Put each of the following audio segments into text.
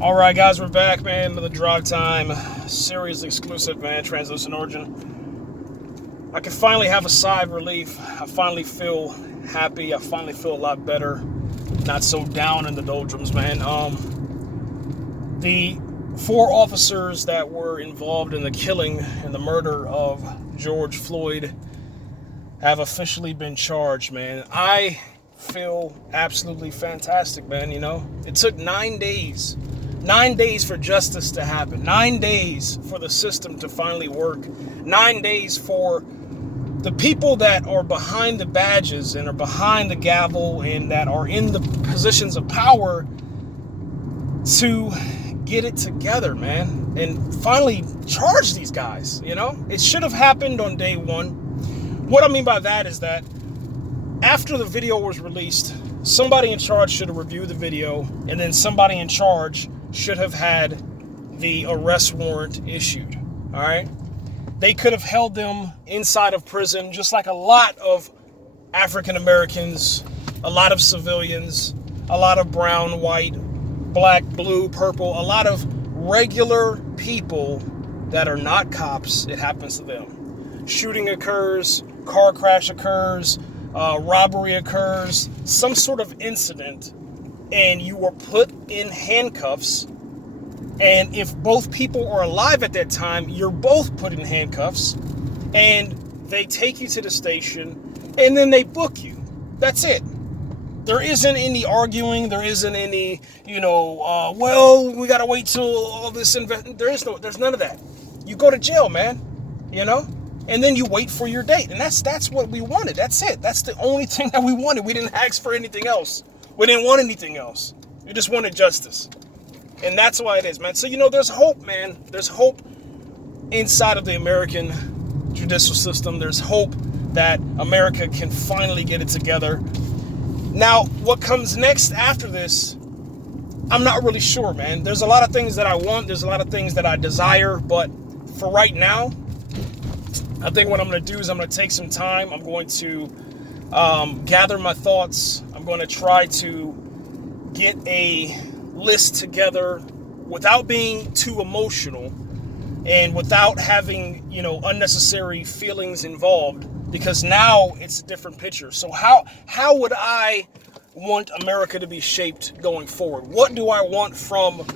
All right, guys, we're back, man. Another drive time series exclusive, man. Translucent Origin. I can finally have a sigh of relief. I finally feel happy. I finally feel a lot better. Not so down in the doldrums, man. The 4 officers that were involved in the killing and the murder of George Floyd have officially been charged, man. I feel absolutely fantastic, man. You know, it took 9 days. 9 days for justice to happen. 9 days for the system to finally work. 9 days for the people that are behind the badges and are behind the gavel and that are in the positions of power to get it together, man, and finally charge these guys. You know, it should have happened on day one. What I mean by that is that after the video was released, somebody in charge should have reviewed the video, and then somebody in charge should have had the arrest warrant issued. All right, they could have held them inside of prison, just like a lot of African Americans, a lot of civilians, a lot of brown, white, black, blue, purple, a lot of regular people that are not cops. It happens to them. Shooting occurs, car crash occurs, robbery occurs, some sort of incident, and you were put in handcuffs. And if both people are alive at that time, you're both put in handcuffs, and they take you to the station, and then they book you. That's it. There isn't any arguing. There isn't any, well, we gotta wait till all this. There's none of that. You go to jail, man. And then you wait for your date, and that's what we wanted. That's it. That's the only thing that we wanted. We didn't ask for anything else. We didn't want anything else. We just wanted justice. And that's why it is, man. So, there's hope, man. There's hope inside of the American judicial system. There's hope that America can finally get it together. Now, what comes next after this, I'm not really sure, man. There's a lot of things that I want. There's a lot of things that I desire. But for right now, I think what I'm going to do is I'm going to take some time. I'm going to gather my thoughts. I'm going to try to get a list together without being too emotional and without having, unnecessary feelings involved, because now it's a different picture. So how would I want America to be shaped going forward? What do I want from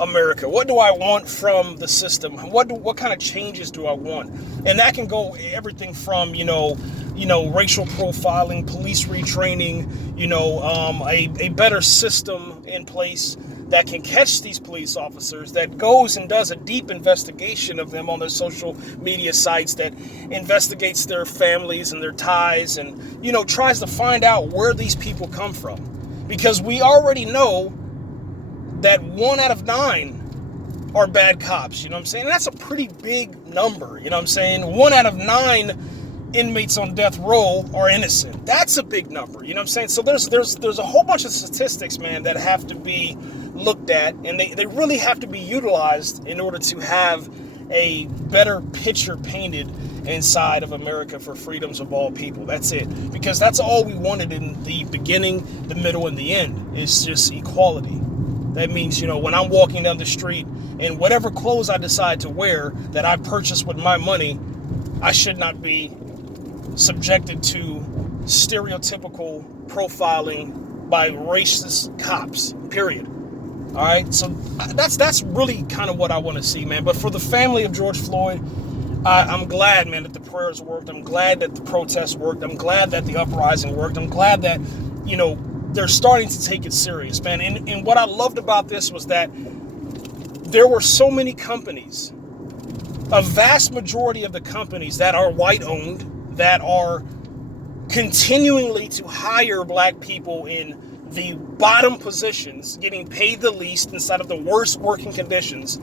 America? What do I want from the system? What kind of changes do I want? And that can go everything from, racial profiling, police retraining, a better system in place that can catch these police officers, that goes and does a deep investigation of them on their social media sites, that investigates their families and their ties, and, tries to find out where these people come from. Because we already know that 1 out of 9 are bad cops, you know what I'm saying? And that's a pretty big number, you know what I'm saying? 1 out of 9 inmates on death row are innocent. That's a big number, you know what I'm saying? So there's a whole bunch of statistics, man, that have to be looked at, and they really have to be utilized in order to have a better picture painted inside of America for freedoms of all people. That's it. Because that's all we wanted in the beginning, the middle, and the end, is just equality. That means, when I'm walking down the street, and whatever clothes I decide to wear that I purchase with my money, I should not be subjected to stereotypical profiling by racist cops, period. All right, so that's really kind of what I want to see, man. But for the family of George Floyd, I'm glad, man, that the prayers worked. I'm glad that the protests worked. I'm glad that the uprising worked. I'm glad that, they're starting to take it serious, man. And what I loved about this was that there were so many companies, a vast majority of the companies that are white-owned, that are continuingly to hire black people in the bottom positions, getting paid the least inside of the worst working conditions.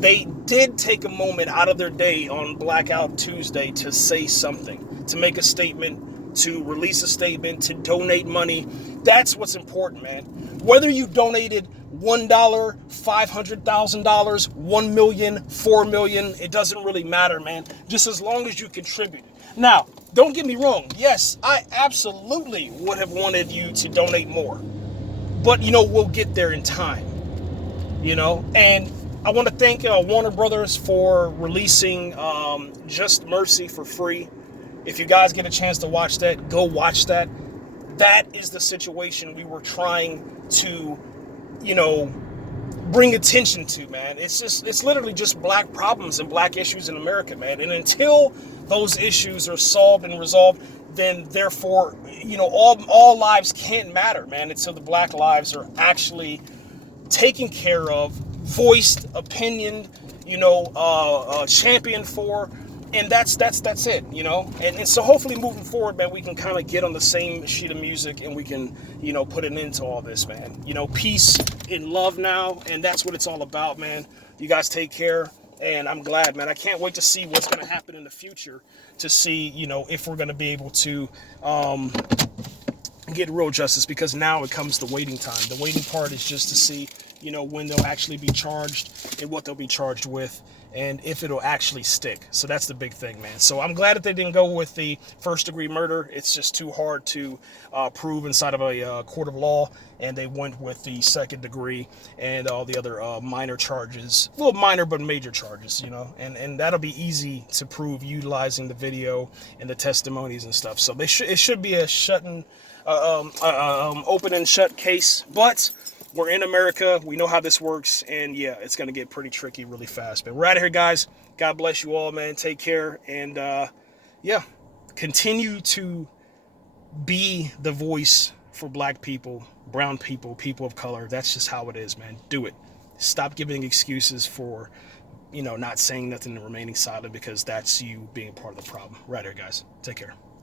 They did take a moment out of their day on Blackout Tuesday to say something, to make a statement, to release a statement, to donate money. That's what's important, man. Whether you donated $1, $500,000, 1 million, 4 million, it doesn't really matter, man. Just as long as you contributed. Now, don't get me wrong. Yes, I absolutely would have wanted you to donate more. But, we'll get there in time. you know. And I want to thank Warner Brothers for releasing Just Mercy for free. If you guys get a chance to watch that, go watch that. That is the situation we were trying to, you know, bring attention to, man. It's literally just black problems and black issues in America, man. And until those issues are solved and resolved, then therefore, you know, all lives can't matter, man, until the black lives are actually taken care of, voiced, opinioned, you know, championed for. And that's it, you know. And so hopefully moving forward, man, we can kind of get on the same sheet of music and we can, you know, put an end to all this, man. You know, peace and love now, and that's what it's all about, man. You guys take care, and I'm glad, man. I can't wait to see what's going to happen in the future, to see, you know, if we're going to be able to get real justice, because now it comes the waiting time. The waiting part is just to see, you know, when they'll actually be charged and what they'll be charged with, and if it'll actually stick. So that's the big thing, man. So I'm glad that they didn't go with the first-degree murder. It's just too hard to prove inside of a court of law, and they went with the second degree and all the other minor charges, little minor but major charges, you know, and that'll be easy to prove utilizing the video and the testimonies and stuff. So it should be a open and shut case, but we're in America. We know how this works, and yeah, it's going to get pretty tricky really fast. But we're out of here, guys. God bless you all, man. Take care, and yeah, continue to be the voice for black people, brown people, people of color. That's just how it is, man. Do it. Stop giving excuses for, you know, not saying nothing and remaining silent, because that's you being part of the problem. Right here, guys. Take care.